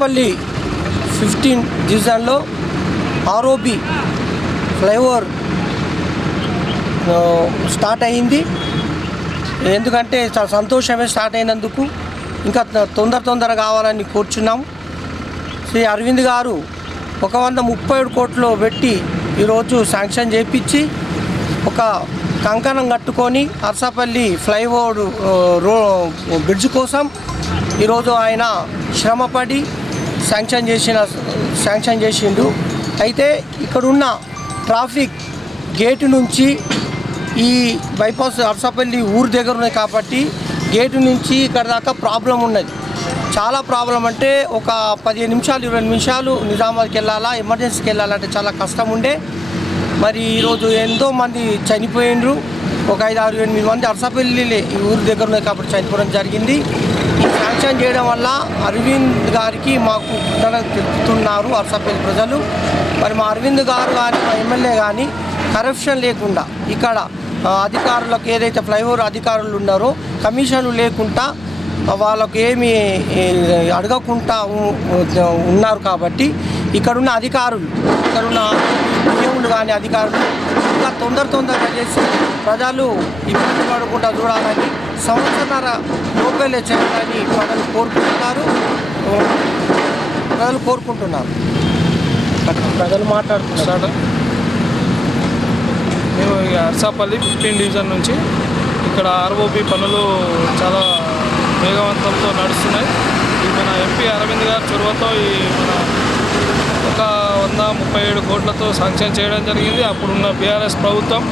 Tadepalli fifteen డివిజన్లో ROB flyover start అయ్యింది. ఎందుకంటే చాలా సంతోషమే స్టార్ట్ అయినందుకు. ఇంకా తొందర తొందర కావాలని కూర్చున్నాం. శ్రీ అరవింద్ గారు ఒక వంద ముప్పై ఏడు కోట్లు పెట్టి ఈరోజు శాంక్షన్ చేపించి ఒక కంకణం కట్టుకొని అర్సపల్లి ఫ్లైఓవర్ రో బ్రిడ్జ్ కోసం ఈరోజు ఆయన శ్రమపడి శాంక్షన్ చేసిన శాంక్షన్ చేసిండు. అయితే ఇక్కడున్న ట్రాఫిక్ గేటు నుంచి ఈ బైపాస్ అరసపల్లి ఊరు దగ్గర ఉన్నాయి కాబట్టి గేటు నుంచి ఇక్కడ దాకా ప్రాబ్లం ఉన్నది. చాలా ప్రాబ్లం అంటే ఒక పదిహేను నిమిషాలు ఇరవై నిమిషాలు నిజామాబాద్కి వెళ్ళాలా ఎమర్జెన్సీకి వెళ్ళాలంటే చాలా కష్టం ఉండే. మరి ఈరోజు ఎంతో మంది చనిపోయిండ్రు. ఒక ఐదు ఆరు ఎనిమిది మంది అరసపల్లి ఈ ఊరి దగ్గర ఉన్నాయి కాబట్టి చనిపోవడం జరిగింది. ఈ చేయడం వల్ల అరవింద్ గారికి మాకు కృతజ్ఞత తెలుపుతున్నారు అర్సపల్లి ప్రజలు. మరి మా అరవింద్ గారు కానీ మా ఎమ్మెల్యే కానీ కరప్షన్ లేకుండా ఇక్కడ అధికారులకు ఏదైతే ఫ్లైఓవర్ అధికారులు ఉన్నారో కమిషన్లు లేకుండా వాళ్ళకు ఏమి అడగకుండా ఉన్నారు కాబట్టి ఇక్కడున్న అధికారులు ఇక్కడున్న దేవుళ్ళు కానీ అధికారులు ఇంకా తొందర తొందరగా చేసి ప్రజలు ఇబ్బంది పడకుండా చూడాలని సంవత్సరాల లోపలే చేయాలని ప్రజలు కోరుకుంటున్నారు. ప్రజలు కోరుకుంటున్నారు. ప్రజలు మాట్లాడుతున్నారు. మేము ఈ అర్సాపల్లి ఫిఫ్టీన్ డివిజన్ నుంచి ఇక్కడ ఆర్ఓబి పనులు చాలా వేగవంతంతో నడుస్తున్నాయి. మన ఎంపీ అరవింద్ గారి చొరవతో ఈ మన ఒక వంద ముప్పై ఏడు కోట్లతో శాంక్షన్ చేయడం జరిగింది. అప్పుడున్న బీఆర్ఎస్ ప్రభుత్వం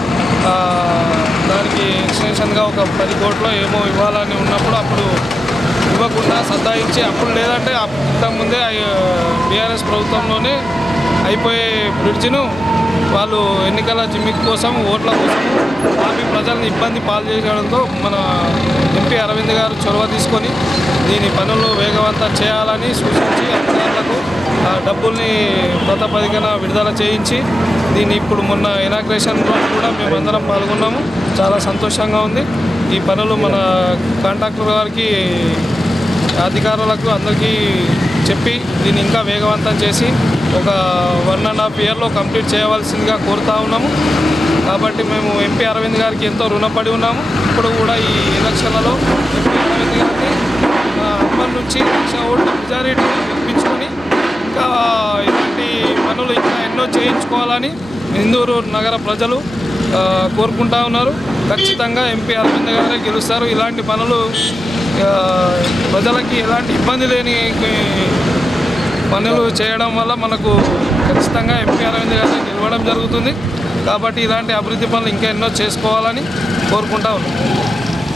దానికి ఎక్స్టెన్షన్గా ఒక పది కోట్లు ఏమో ఇవ్వాలని ఉన్నప్పుడు అప్పుడు ఇవ్వకుండా సతాయించి అప్పుడు లేదంటే అప్- ఇంతకుముందే బీఆర్ఎస్ ప్రభుత్వంలోనే అయిపోయే బ్రిడ్జిను వాళ్ళు ఎన్నికల జిమ్మిక్ కోసం ఓట్ల కోసం ఆమె ప్రజల్ని ఇబ్బంది పాలు చేయడంతో మన ఎంపీ అరవింద్ గారు చొరవ తీసుకొని దీని పనులు వేగవంతం చేయాలని సూచించి అధికారులకు ఆ డబ్బుల్ని ప్రతపదికన విడుదల చేయించి దీన్ని ఇప్పుడు మొన్న ఇనాగ్రేషన్లో కూడా మేమందరం పాల్గొన్నాము. చాలా సంతోషంగా ఉంది. ఈ పనులు మన కాంట్రాక్టర్ గారికి అధికారులకు అందరికీ చెప్పి దీన్ని ఇంకా వేగవంతం చేసి ఒక వన్ అండ్ హాఫ్ ఇయర్లో కంప్లీట్ చేయవలసిందిగా కోరుతా ఉన్నాము. కాబట్టి మేము ఎంపీ అరవింద్ గారికి ఎంతో రుణపడి ఉన్నాము. ఇప్పుడు కూడా ఈ ఎలక్షన్లలో ఎంపీ అరవింద్ గారిని అప్పటి నుంచి లక్ష ఓట్ల మెజారిటీ గెలిపించుకొని ఇంకా ఇలాంటి పనులు ఇంకా ఎన్నో చేయించుకోవాలని ఇందూరు నగర ప్రజలు కోరుకుంటా ఉన్నారు. ఖచ్చితంగా ఎంపీ అరవింద్ గారే గెలుస్తారు. ఇలాంటి పనులు ప్రజలకి ఎలాంటి ఇబ్బంది లేని పనులు చేయడం వల్ల మనకు ఖచ్చితంగా ఎంపీ అరవింద్ గారిని గెలవడం జరుగుతుంది. కాబట్టి ఇలాంటి అభివృద్ధి పనులు ఇంకా ఎన్నో చేసుకోవాలని కోరుకుంటా ఉన్నాం.